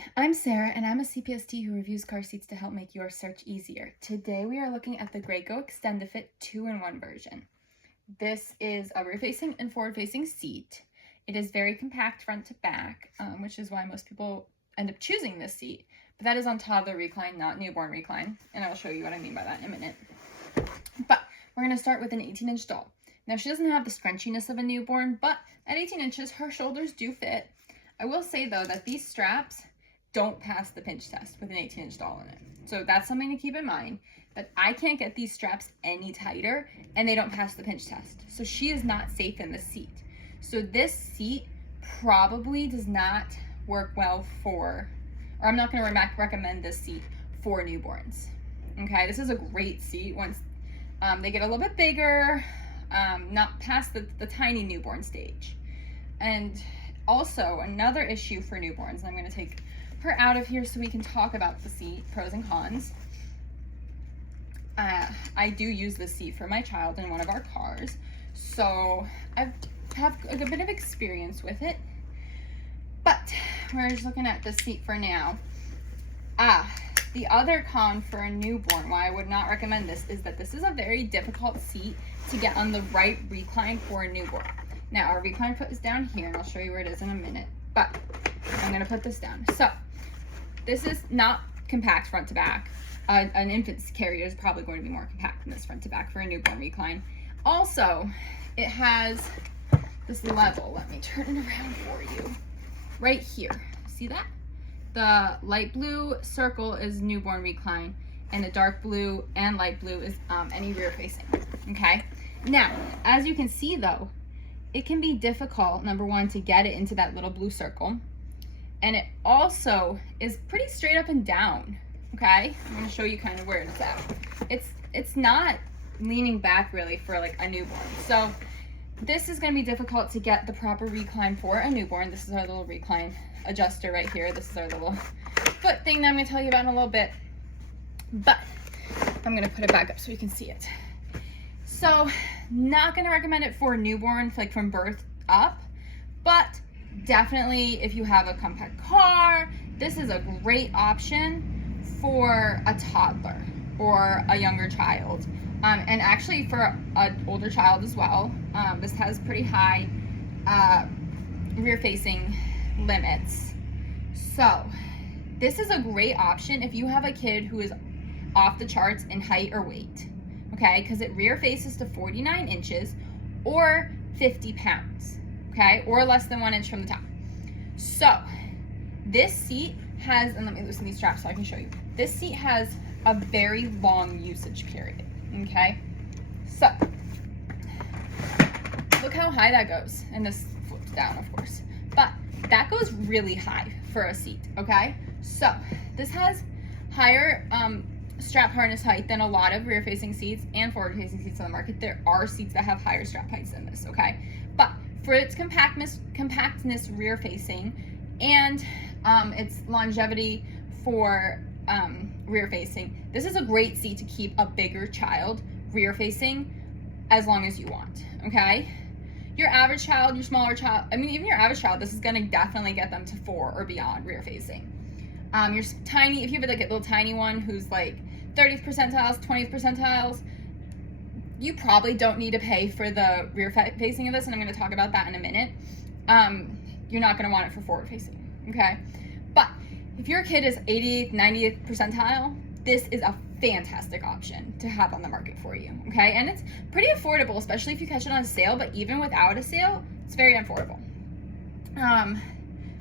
Hi, I'm Sarah and I'm a CPST who reviews car seats to help make your search easier. Today we are looking at the Graco Extend2fit 2-in-1 version. This is a rear-facing and forward-facing seat. It is very compact front to back, which is why most people end up choosing this seat. But that is on toddler recline, not newborn recline, and I'll show you what I mean by that in a minute. But we're going to start with an 18-inch doll. Now she doesn't have the scrunchiness of a newborn, but at 18 inches her shoulders do fit. I will say though that these straps don't pass the pinch test with an 18-inch doll in it. So that's something to keep in mind, that I can't get these straps any tighter and they don't pass the pinch test. So she is not safe in the seat. So this seat probably does not work well for, or I'm not going to recommend this seat for newborns. Okay, this is a great seat once they get a little bit bigger, not past the tiny newborn stage. And also, another issue for newborns, and I'm going to take her out of here so we can talk about the seat, pros and cons. I do use this seat for my child in one of our cars, so I have a good bit of experience with it. But we're just looking at the seat for now. The other con for a newborn, why I would not recommend this, is that this is a very difficult seat to get on the right recline for a newborn. Now, our recline foot is down here, and I'll show you where it is in a minute, but I'm going to put this down. So, this is not compact front to back. An infant's carrier is probably going to be more compact than this front to back for a newborn recline. Also, it has this level. Let me turn it around for you. Right here. See that? The light blue circle is newborn recline, and the dark blue and light blue is any rear facing. Okay? Now, as you can see though, it can be difficult, number one, to get it into that little blue circle. And it also is pretty straight up and down, okay? I'm gonna show you kind of where it's at. It's not leaning back really for like a newborn. So this is gonna be difficult to get the proper recline for a newborn. This is our little recline adjuster right here. This is our little foot thing that I'm gonna tell you about in a little bit. But I'm gonna put it back up so you can see it. So, not going to recommend it for newborns, like from birth up, but definitely if you have a compact car, this is a great option for a toddler or a younger child. And actually for an older child as well. This has pretty high rear-facing limits. So, this is a great option if you have a kid who is off the charts in height or weight. Okay, because it rear faces to 49 inches or 50 pounds, okay, or less than 1 inch from the top. So this seat has, and let me loosen these straps so I can show you. This seat has a very long usage period, okay? So look how high that goes, and this flips down, of course, but that goes really high for a seat, okay? So this has higher strap harness height than a lot of rear-facing seats and forward-facing seats on the market. There are seats that have higher strap heights than this, okay? But for its compactness rear-facing and its longevity for rear-facing, this is a great seat to keep a bigger child rear-facing as long as you want, okay? Your average child, your smaller child, I mean, even your average child, this is gonna definitely get them to 4 or beyond rear-facing. Your tiny, if you have like a little tiny one who's like 30th percentiles, 20th percentiles, you probably don't need to pay for the rear facing of this, and I'm going to talk about that in a minute. You're not going to want it for forward facing, okay? But if your kid is 80th, 90th percentile, this is a fantastic option to have on the market for you, okay? And it's pretty affordable, especially if you catch it on sale, but even without a sale, it's very affordable.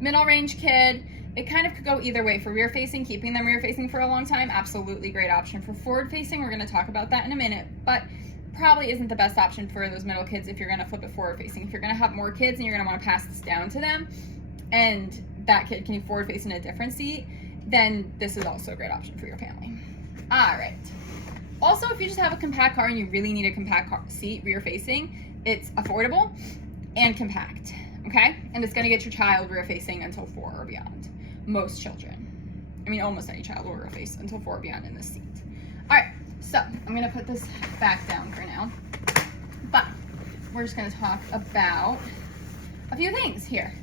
Middle range kid, it kind of could go either way. For rear facing, keeping them rear facing for a long time, absolutely great option. For forward facing, we're going to talk about that in a minute, but probably isn't the best option for those middle kids if you're going to flip it forward facing. If you're going to have more kids and you're going to want to pass this down to them, and that kid can forward face in a different seat, then this is also a great option for your family. All right. Also, if you just have a compact car and you really need a compact car seat rear facing, it's affordable and compact, okay? And it's going to get your child rear facing until 4 or beyond. Most children. I mean, almost any child will rear face until 4 or beyond in this seat. All right, so I'm gonna put this back down for now, but we're just gonna talk about a few things here.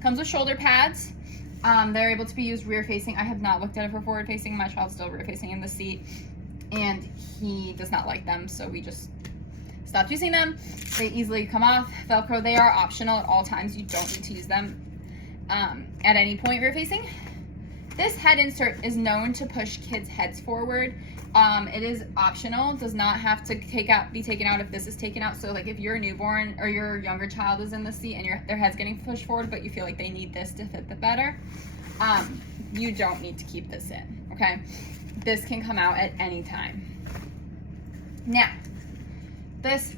Comes with shoulder pads. They're able to be used rear facing. I have not looked at it for forward facing. My child's still rear facing in the seat, and he does not like them, so we just stopped using them. They easily come off. Velcro, they are optional at all times. You don't need to use them at any point rear facing. This head insert is known to push kids' heads forward. It is optional, does not have to be taken out if this is taken out. So like if you're a newborn or your younger child is in the seat and their head's getting pushed forward, but you feel like they need this to fit the better, you don't need to keep this in, okay? This can come out at any time. Now, this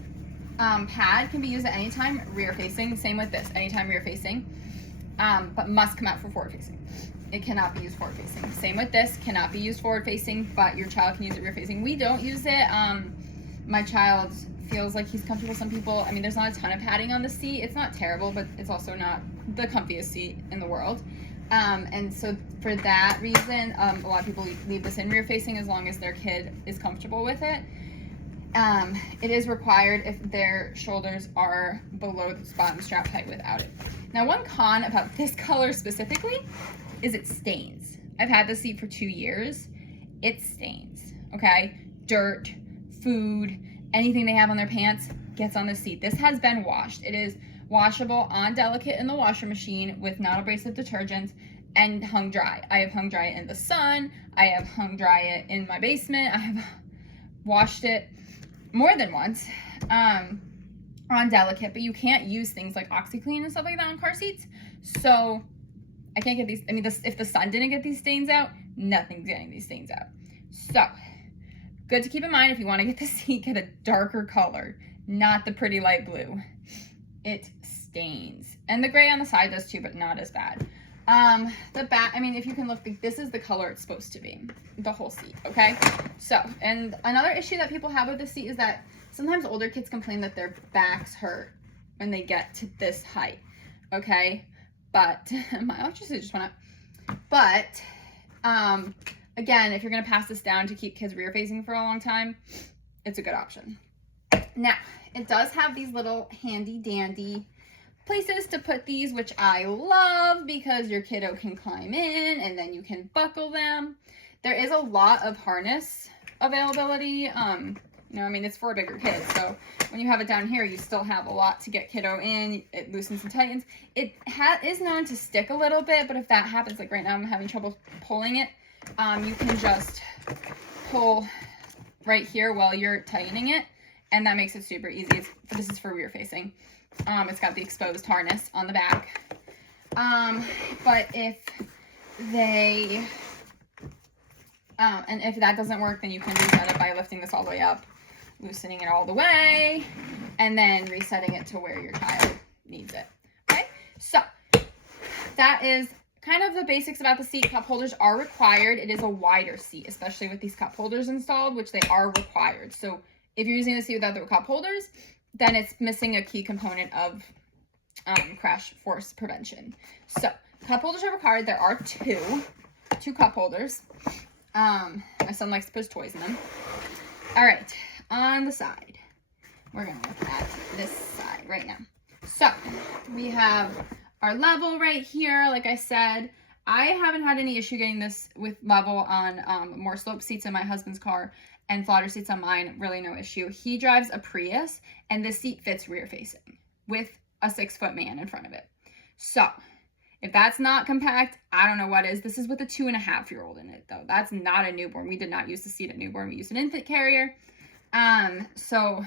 pad can be used at any time rear facing. Same with this, anytime rear facing, but must come out for forward facing. It cannot be used forward facing. Same with this, cannot be used forward facing, but your child can use it rear facing. We don't use it. My child feels like he's comfortable. Some people, I mean, there's not a ton of padding on the seat. It's not terrible, but it's also not the comfiest seat in the world. And so for that reason, a lot of people leave this in rear facing as long as their kid is comfortable with it. It is required if their shoulders are below the bottom strap height without it. Now, one con about this color specifically is it stains. I've had this seat for 2 years. It stains, okay? Dirt, food, anything they have on their pants gets on the seat. This has been washed. It is washable on delicate in the washer machine with non-abrasive detergents and hung dry. I have hung dry it in the sun. I have hung dry it in my basement. I have washed it more than once on delicate, but you can't use things like OxyClean and stuff like that on car seats. So I can't get these, I mean, if the sun didn't get these stains out, nothing's getting these stains out. So, good to keep in mind if you want to get the seat, get a darker color, not the pretty light blue. It stains. And the gray on the side does too, but not as bad. The back, I mean, if you can look, this is the color it's supposed to be, the whole seat, okay? So, and another issue that people have with the seat is that sometimes older kids complain that their backs hurt when they get to this height, okay? But my electricity just went up. But again, if you're gonna pass this down to keep kids rear facing for a long time, it's a good option. Now, it does have these little handy dandy places to put these, which I love because your kiddo can climb in and then you can buckle them. There is a lot of harness availability. You know, I mean, it's for a bigger kid, so when you have it down here, you still have a lot to get kiddo in. It loosens and tightens. It is known to stick a little bit, but if that happens, like right now I'm having trouble pulling it, you can just pull right here while you're tightening it, and that makes it super easy. This is for rear facing. It's got the exposed harness on the back. But if they, and if that doesn't work, then you can reset it by lifting this all the way up, loosening it all the way, and then resetting it to where your child needs it. Okay, so that is kind of the basics about the seat. Cup holders are required. It is a wider seat, especially with these cup holders installed, which they are required. So if you're using the seat without the cup holders, then it's missing a key component of crash force prevention. So cup holders are required. There are two cup holders. My son likes to put his toys in them. All right, on the side, we're gonna look at this side right now. So we have our level right here. Like I said, I haven't had any issue getting this with level on more slope seats in my husband's car and flatter seats on mine, really no issue. He drives a Prius and this seat fits rear facing with a 6-foot man in front of it. So if that's not compact, I don't know what is. This is with a 2.5-year-old in it though. That's not a newborn. We did not use the seat at newborn. We used an infant carrier. So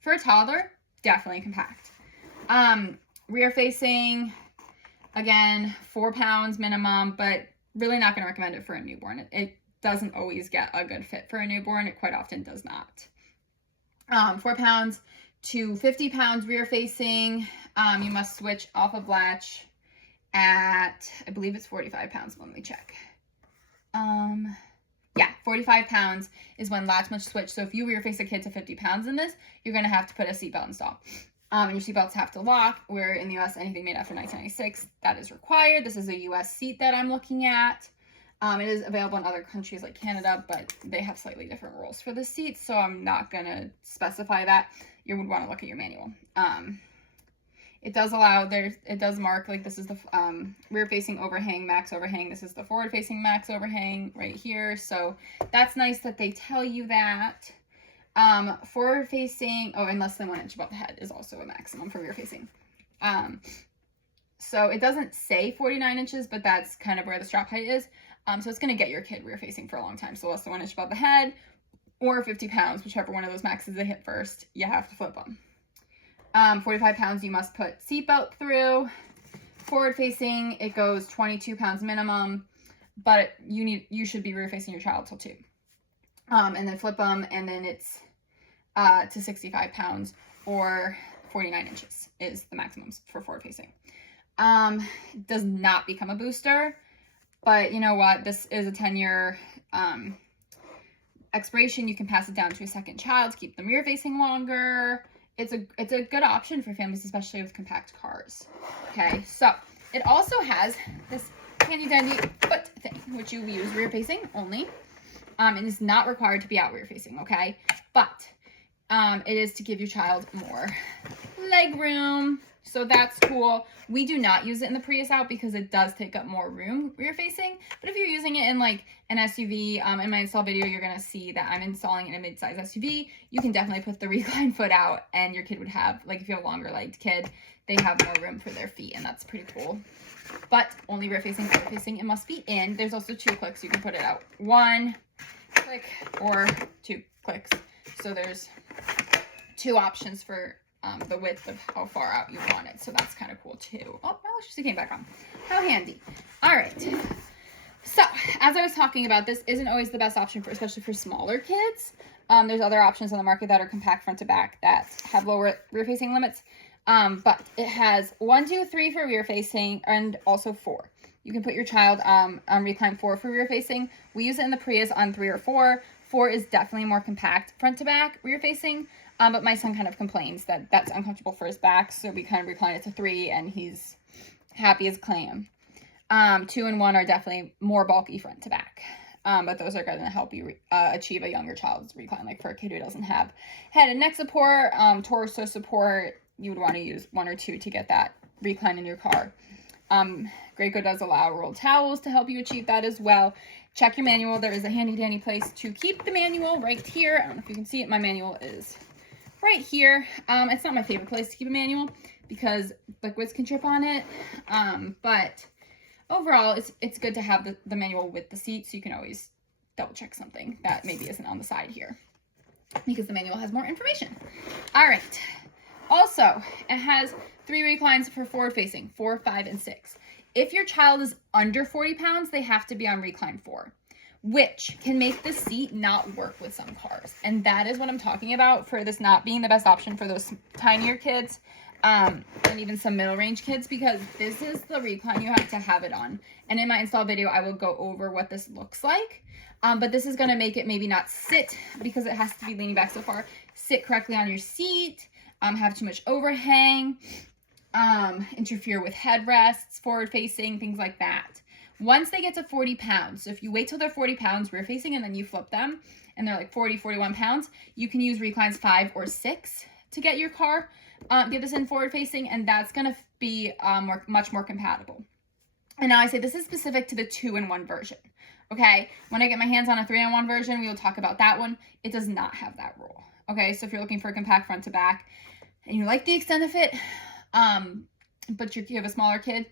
for a toddler, definitely compact. Rear facing, again, 4 pounds minimum, but really not going to recommend it for a newborn. It doesn't always get a good fit for a newborn. It quite often does not. 4 pounds to 50 pounds rear facing. You must switch off of latch at, I believe it's 45 pounds. Let me check. Yeah, 45 pounds is when latch must switch. So if you rear face a kid to 50 pounds in this, you're going to have to put a seatbelt install. And your seatbelts have to lock, where in the US, anything made after 1996, that is required. This is a US seat that I'm looking at. It is available in other countries like Canada, but they have slightly different rules for the seats, so I'm not going to specify that. You would want to look at your manual. It does allow, it does mark, like this is the rear facing overhang, max overhang. This is the forward facing max overhang right here. So that's nice that they tell you that. Forward facing, oh, and less than 1 inch above the head is also a maximum for rear facing. So it doesn't say 49 inches, but that's kind of where the strap height is. So it's going to get your kid rear facing for a long time. So less than 1 inch above the head or 50 pounds, whichever one of those maxes they hit first, you have to flip them. 45 pounds, you must put seatbelt through. Forward facing, it goes 22 pounds minimum, but you should be rear facing your child till 2. And then flip them, and then it's to 65 pounds or 49 inches is the maximums for forward facing. Does not become a booster, but you know what? This is a 10-year expiration. You can pass it down to a second child to keep them rear facing longer. It's a good option for families, especially with compact cars. Okay, so it also has this handy dandy foot thing, which you use rear facing only. It is not required to be out rear facing, okay? But it is to give your child more leg room. So that's cool. We do not use it in the Prius out because it does take up more room rear facing. But if you're using it in like an SUV, in my install video, you're going to see that I'm installing it in a mid-size SUV. You can definitely put the recline foot out and your kid would have, like if you have a longer legged kid, they have more room for their feet, and that's pretty cool. But only rear facing, forward facing, it must be in. There's also 2 clicks. You can put it out 1 click or 2 clicks. So there's 2 options for the width of how far out you want it. So that's kind of cool too. Oh, my electricity came back on. How handy. All right. So as I was talking about, this isn't always the best option for, especially for smaller kids. There's other options on the market that are compact front to back that have lower rear facing limits. But it has 1, 2, 3 for rear facing and also 4. You can put your child on recline 4 for rear facing. We use it in the Prius on 3 or 4. 4 is definitely more compact front to back rear facing. But my son kind of complains that that's uncomfortable for his back, so we kind of recline it to 3, and he's happy as a clam. 2 and 1 are definitely more bulky front to back, but those are going to help you achieve a younger child's recline. Like for a kid who doesn't have head and neck support, torso support, you would want to use 1 or 2 to get that recline in your car. Graco does allow rolled towels to help you achieve that as well. Check your manual. There is a handy dandy place to keep the manual right here. I don't know if you can see it. My manual is right here. It's not my favorite place to keep a manual because liquids can trip on it. But overall, it's good to have the manual with the seat, so you can always double check something that maybe isn't on the side here because the manual has more information. All right. Also, it has 3 reclines for forward facing, 4, 5, and 6. If your child is under 40 pounds, they have to be on recline 4, which can make the seat not work with some cars. And that is what I'm talking about for this not being the best option for those tinier kids, and even some middle range kids, because this is the recline you have to have it on. And in my install video, I will go over what this looks like. But this is going to make it maybe not sit, because it has to be leaning back so far, sit correctly on your seat, have too much overhang, interfere with headrests, forward facing, things like that. Once they get to 40 pounds, so if you wait till they're 40 pounds rear facing and then you flip them and they're like 40, 41 pounds, you can use reclines 5 or 6 to get your car, get this in forward facing, and that's going to be much more compatible. And now I say this is specific to the 2-in-1 version. Okay, when I get my hands on a 3-in-1 version, we will talk about that one. It does not have that rule. Okay, so if you're looking for a compact front to back and you like the Extend2fit, but you have a smaller kid,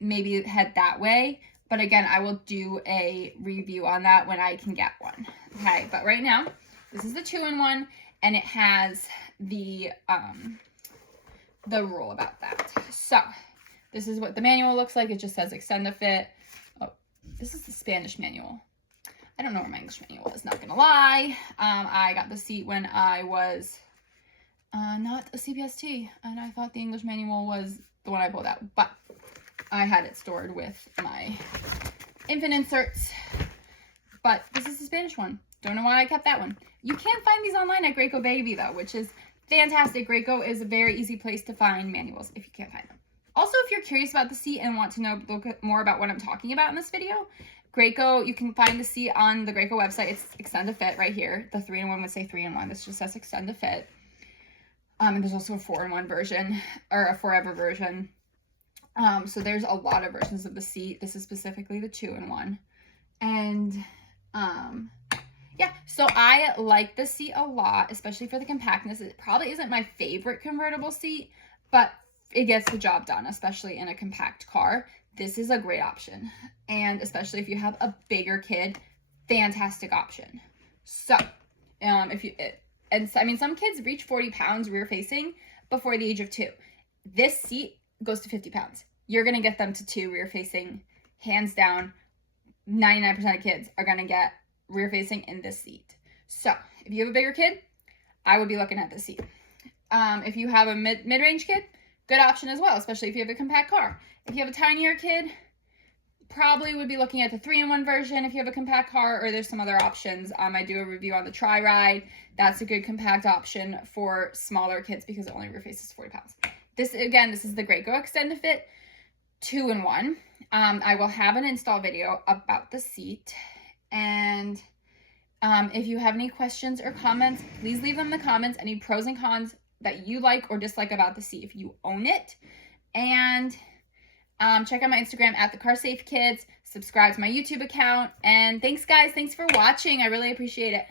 maybe head that way. But again, I will do a review on that when I can get one. Okay, but right now, this is the 2-in-1, and it has the rule about that. So this is what the manual looks like. It just says Extend2fit. Oh, this is the Spanish manual. I don't know where my English manual is, not gonna lie. I got the seat when I was not a CBST, and I thought the English manual was the one I pulled out, but I had it stored with my infant inserts. But this is the Spanish one. Don't know why I kept that one. You can find these online at Graco Baby though, which is fantastic. Graco is a very easy place to find manuals if you can't find them. Also, if you're curious about the seat and want to know more about what I'm talking about in this video, Graco, you can find the seat on the Graco website. It's Extend2fit right here. The 3-in-1 would say 3-in-1. This just says Extend2fit. And there's also a 4-in-1 version, or a forever version. So there's a lot of versions of the seat. This is specifically the 2-in-1. And yeah, so I like the seat a lot, especially for the compactness. It probably isn't my favorite convertible seat, but it gets the job done, especially in a compact car. This is a great option. And especially if you have a bigger kid, fantastic option. So, if you, and I mean, some kids reach 40 pounds rear facing before the age of 2. This seat goes to 50 pounds. You're going to get them to 2 rear facing, hands down. 99% of kids are going to get rear facing in this seat. So if you have a bigger kid, I would be looking at this seat. If you have a mid-range kid, good option as well, especially if you have a compact car. If you have a tinier kid, probably would be looking at the 3-in-1 version if you have a compact car, or there's some other options. I do a review on the Tri-Ride. That's a good compact option for smaller kids because it only rear faces 40 pounds. This is the Graco Extend2fit 2-in-1. I will have an install video about the seat. And if you have any questions or comments, please leave them in the comments. Any pros and cons that you like or dislike about the seat if you own it. And check out my Instagram at @thecarsafekids. Subscribe to my YouTube account. And thanks, guys. Thanks for watching. I really appreciate it.